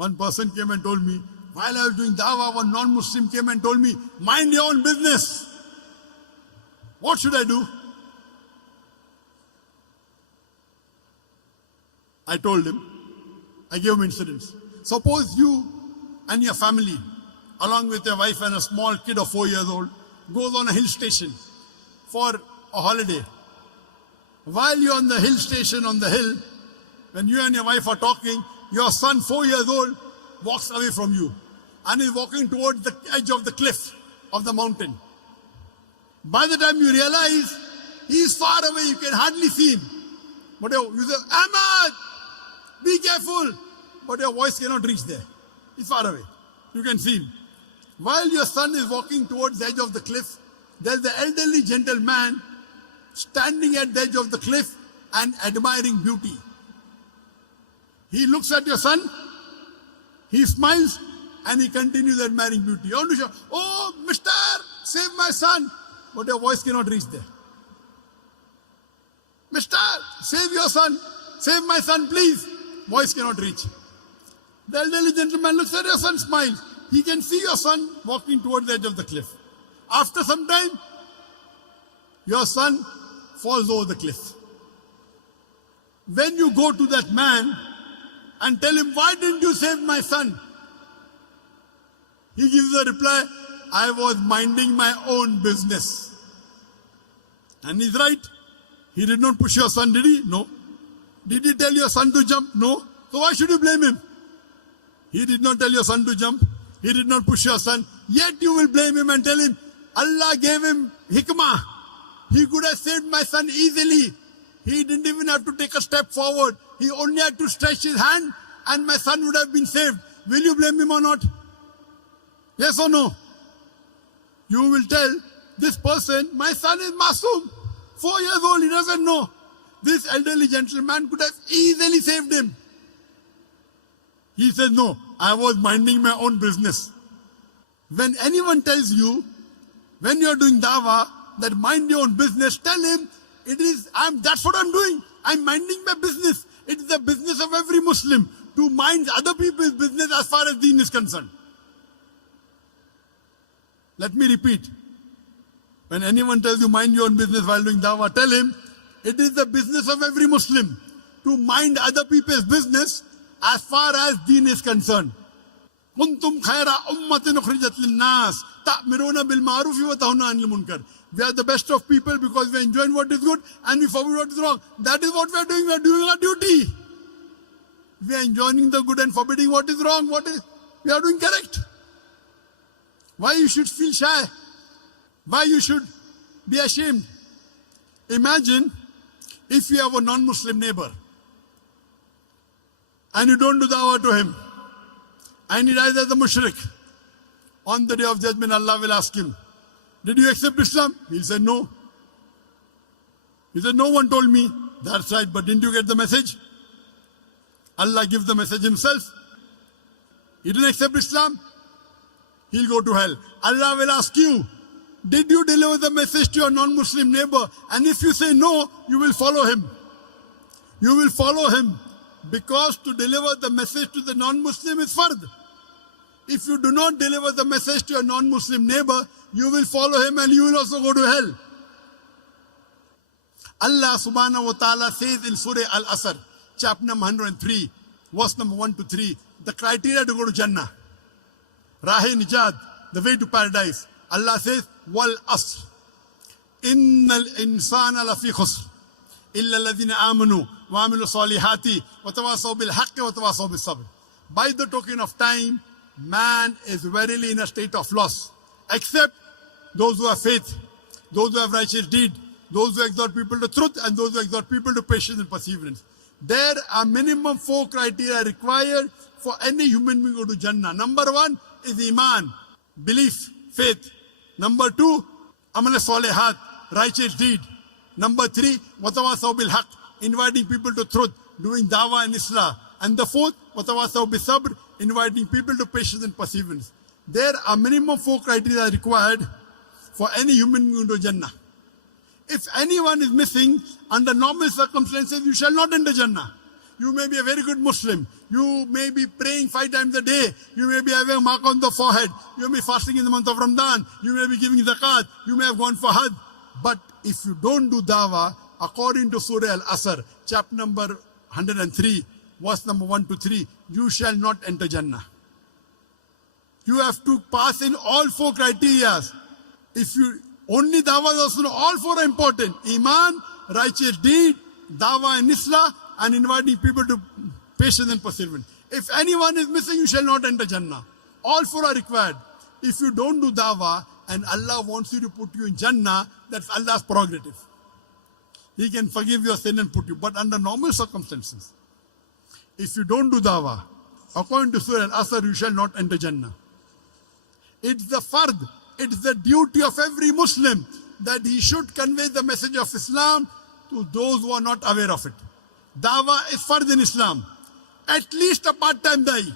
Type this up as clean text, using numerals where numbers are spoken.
One person came and told me, while I was doing dawah, one non-Muslim came and told me, mind your own business. What should I do? I told him, I gave him incidents. Suppose you and your family, along with your wife and a small kid of 4 years old, goes on a hill station for a holiday. While you're on the hill station, on the hill, when you and your wife are talking, your son, 4 years old, walks away from you and is walking towards the edge of the cliff of the mountain. By the time you realize, he is far away, you can hardly see him. But you say, Ahmad, be careful. But your voice cannot reach there. He's far away. You can see him. While your son is walking towards the edge of the cliff, there's the elderly gentleman standing at the edge of the cliff and admiring beauty. He looks at your son, he smiles, and he continues admiring beauty. You want to shout, oh, mister, save my son. But your voice cannot reach there. Mister, save your son. Save my son, please. Voice cannot reach. The elderly gentleman looks at your son, smiles. He can see your son walking towards the edge of the cliff. After some time, your son falls over the cliff. When you go to that man and tell him, why didn't you save my son? He gives a reply, I was minding my own business. And he's right. He did not push your son, did he? No. Did he tell your son to jump? No. So why should you blame him? He did not tell your son to jump. He did not push your son. Yet you will blame him and tell him, Allah gave him hikmah. He could have saved my son easily. He didn't even have to take a step forward. He only had to stretch his hand and my son would have been saved. Will you blame him or not? Yes or no? You will tell this person, my son is Masoom. 4 years old, he doesn't know. This elderly gentleman could have easily saved him. He says, no, I was minding my own business. When anyone tells you, when you're doing dawah, that mind your own business, tell him, that's what I'm doing. I'm minding my business. It is the business of every Muslim to mind other people's business as far as deen is concerned. Let me repeat. When anyone tells you mind your own business while doing dawah, tell him, it is the business of every Muslim to mind other people's business as far as deen is concerned. كنتم خير أمة أخرجت للناس تأمرون بالمعروف وتنهون عن المنكر. We are the best of people because we are enjoying what is good and we forbid what is wrong. That is what we are doing. We are doing our duty. We are enjoying the good and forbidding what is wrong. We are doing correct. Why you should feel shy? Why you should be ashamed? Imagine if you have a non-Muslim neighbor and you don't do dawah to him and he dies as a mushrik. On the day of judgment, Allah will ask him, did you accept Islam? He said, no. He said, no one told me. That's right, but didn't you get the message? Allah gives the message himself. He didn't accept Islam. He'll go to hell. Allah will ask you, did you deliver the message to your non-Muslim neighbor? And if you say no, you will follow him. You will follow him because to deliver the message to the non-Muslim is fard. If you do not deliver the message to your non-Muslim neighbor, you will follow him and you will also go to hell. Allah subhanahu wa ta'ala says in Surah Al-Asr, chapter number 103, verse number 1 to 3, the criteria to go to Jannah. Rahe Nijat, the way to paradise. Allah says, Wal Asr. Innal insana lafi khusr. Illa alladhina amanu wa amilu salihati wa tawasaw bil haqqi wa tawasaw bis sabr. By the token of time, man is verily in a state of loss. Except those who have faith, those who have righteous deed, those who exhort people to truth, and those who exhort people to patience and perseverance. There are minimum 4 criteria required for any human being to go to Jannah. Number 1 is Iman, belief, faith. Number 2, Amal Salihat, righteous deed. Number 3, Watawasaw bil Haq, inviting people to truth, doing dawah and islah. And the 4th, Watawasaw bis Sabr, inviting people to patience and perseverance. There are minimum 4 criteria required for any human being to Jannah. If anyone is missing, under normal circumstances, you shall not enter Jannah. You may be a very good Muslim. You may be praying 5 times a day. You may be having a mark on the forehead. You may be fasting in the month of Ramadan. You may be giving zakat. You may have gone for Hajj. But if you don't do dawah, according to Surah Al-Asr, chapter number 103, verse number 1 to 3, you shall not enter Jannah. You have to pass in all 4 criteria. If you only dawah, also all 4 are important. Iman, righteous deed, dawah and islah, and inviting people to patience and perseverance. If anyone is missing, you shall not enter Jannah. All 4 are required. If you don't do dawah and Allah wants you to put you in Jannah, that's Allah's prerogative. He can forgive your sin and put you. But under normal circumstances, if you don't do dawah, according to Surah Al-Asr, you shall not enter Jannah. It's the fard, it's the duty of every Muslim that he should convey the message of Islam to those who are not aware of it. Dawah is fard in Islam. At least a part-time da'i.